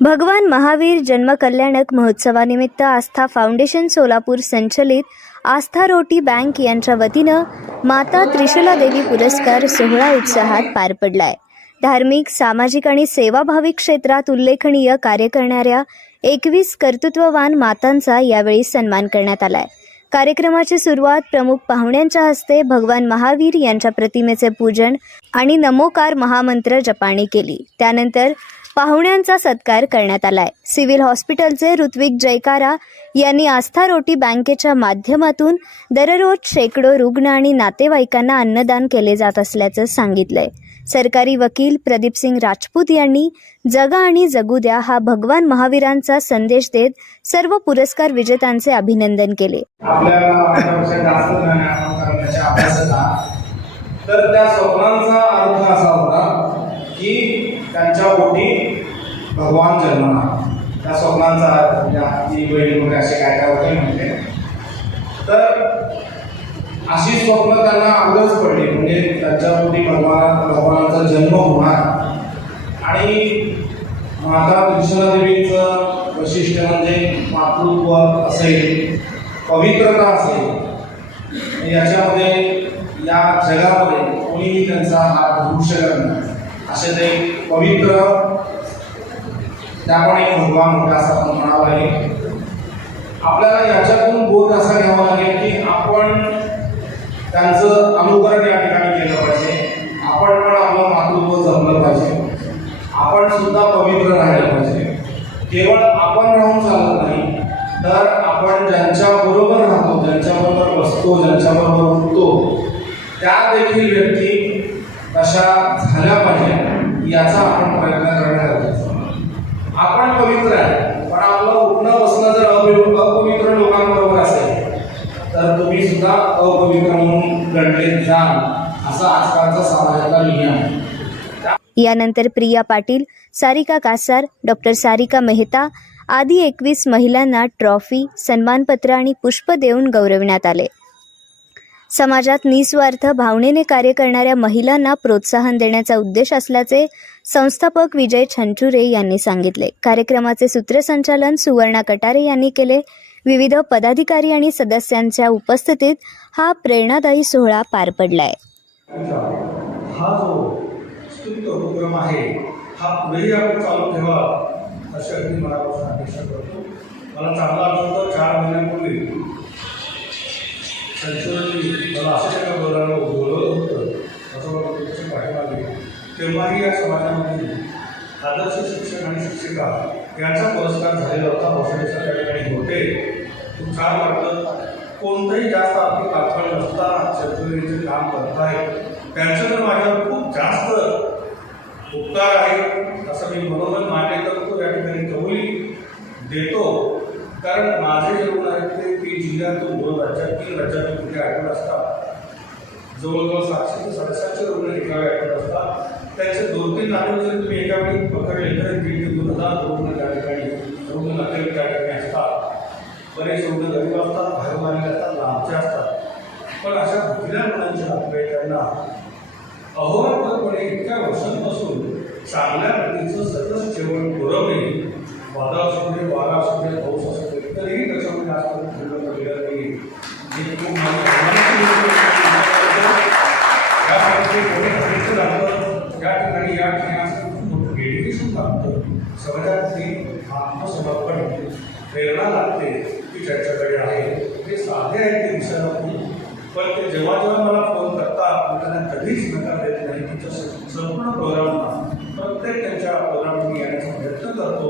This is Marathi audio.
भगवान महावीर जन्मकल्याणक महोत्सवानिमित्त आस्था फाउंडेशन सोलापूर संचलित आस्था रोटी बँक यांच्या वतीनं माता त्रिशूला देवी पुरस्कार सोहळा उत्साहात पार पडलाय। धार्मिक, सामाजिक आणि सेवाभावी क्षेत्रात उल्लेखनीय कार्य करणाऱ्या 21 कर्तृत्ववान मातांचा यावेळी सन्मान करण्यात आलाय। कार्यक्रमाची सुरुवात प्रमुख पाहुण्यांच्या हस्ते भगवान महावीर यांच्या प्रतिमेचे पूजन आणि नमोकार महामंत्र जपाने केली। त्यानंतर पाहुण्यांचा सत्कार करण्यात आलाय। सिव्हिल हॉस्पिटलचे ऋत्विक जयकारा यांनी आस्था रोटी बँकेच्या माध्यमातून दररोज शेकडो रुग्ण आणि नातेवाईकांना अन्नदान केले जात असल्याचं सांगितलंय। सरकारी वकील प्रदीप सिंग राजपूत यांनी जगा आणि जगू द्या हा भगवान महावीरांचा संदेश देत सर्व पुरस्कार विजेत्यांचे अभिनंदन केले। तर त्या स्वप्नांचा अर्थ असा होता की त्यांच्या पोटी भगवान जन्मणार। त्या स्वप्नांचा अर्थ वगैरे असे काय काय होते म्हणजे तर अशी स्वप्न त्यांना आगळच पडली, म्हणजे त्यांच्या पोटी भगवानाचा जन्म होणार। आणि माता त्रिशूला देवीचं वैशिष्ट्य म्हणजे मातृत्व असेल, पवित्रता असेल, याच्यामध्ये या जगामध्ये कोणीही त्यांचा हात धरू शकत नाही असे ते पवित्र त्यापणे भगवान होता असं आपण म्हणावं लागेल। आपल्याला याच्यातून बोध असा घ्यावा लागेल की आपण त्यांचं अनुकरण या ठिकाणी केलं पाहिजे। आपण पण आपलं मातृत्व जपलं पाहिजे, आपण सुद्धा पवित्र राहायला पाहिजे। केवळ आपण राहून चालत नाही, तर आपण ज्यांच्या बरोबर राहतो, ज्यांच्याबरोबर बसतो, ज्यांच्याबरोबर उठतो, त्या देखील व्यक्ती कशा झाल्या पाहिजे याचा आपण प्रयत्न करणे गरजेचं आहे। आपण पवित्र आहे, पण आपलं उठणं बसणं जर अपवित्र लोकांबरोबर असेल तर तुम्ही सुद्धा अपवित्र म्हणून गणले जाल, असा आजकालचा समाजाचा नियम आहे। यानंतर प्रिया पाटील, सारिका कासार, डॉक्टर सारिका मेहता आदी 21 महिलांना ट्रॉफी, सन्मानपत्र आणि पुष्प देऊन गौरविण्यात आले। समाजात निस्वार्थ भावनेने कार्य करणाऱ्या महिलांना प्रोत्साहन देण्याचा उद्देश असल्याचे संस्थापक विजय छंचुरे यांनी सांगितले। कार्यक्रमाचे सूत्रसंचालन सुवर्णा कटारे यांनी केले। विविध पदाधिकारी आणि सदस्यांच्या उपस्थितीत हा प्रेरणादायी सोहळा पार पडलाय। हा जो स्तुत्य उपक्रम आहे हा पुढेही आपण चालू ठेवा अशी अगदी मनापासून अपेक्षा करतो। मला चांगला आठवतं 4 महिन्यांपूर्वी मला अशा एका बोलायला बोलवलं होतं, असं पाठीमागे तेव्हाही या समाजामध्ये आदर्श शिक्षक आणि शिक्षिका यांचा पुरस्कार झालेला होता। वसुलीचा त्या ठिकाणी होते। खूप छान वाटलं। कोणतंही जास्त आर्थिक अडथळा नसता शेतकऱ्यांचे काम करताय, त्यांचं तर माझ्यावर खूप जास्त उपकार आहे असं मी मनोमन मान्य करतो, या ठिकाणी कबुली देतो। कारण माझे जे रुग्ण आहेत ते 3 जिल्ह्यातून 2 राज्यातील कुठे ॲडमिट असतात। जवळजवळ 700 ते 750 रुग्ण ठिकाणी ॲडमिट असतात। त्याचे 2-3 नातेवाईक जर तुम्ही एका वेळी पकडले तर 1,500 ते 2,000 रुग्ण त्या ठिकाणी रुग्ण नातेवाईक त्या ठिकाणी असतात। बरेच रुग्ण गरीब असतात, बाहेरून आलेले असतात, लांबचे असतात। पण अशा भुकेल्या मुलांच्या नातेवाईकांना अहोरात्रपणे इतक्या वर्षांपासून चांगल्या प्रतीचं सतत जेवण पुरवणे, वादळ असू दे, वारा असू दे, पाऊस असू दे, तरीही त्याच्यामध्ये आजपर्यंत ठेवलं पडलेलं नाही। त्या ठिकाणी या ठिकाणी डेडिकेशन लागतं, समाजातली आत्मसमर्पण प्रेरणा लागते की ज्याच्याकडे आहे ते साधे आहे ते दिसायला नाही, पण ते जेव्हा जेव्हा मला फोन करतात मी त्यांना कधीच नकार देत नाही। तुमच्या संपूर्ण प्रोग्रामला प्रत्येक त्यांच्या प्रोग्राम मी येण्याचा प्रयत्न करतो।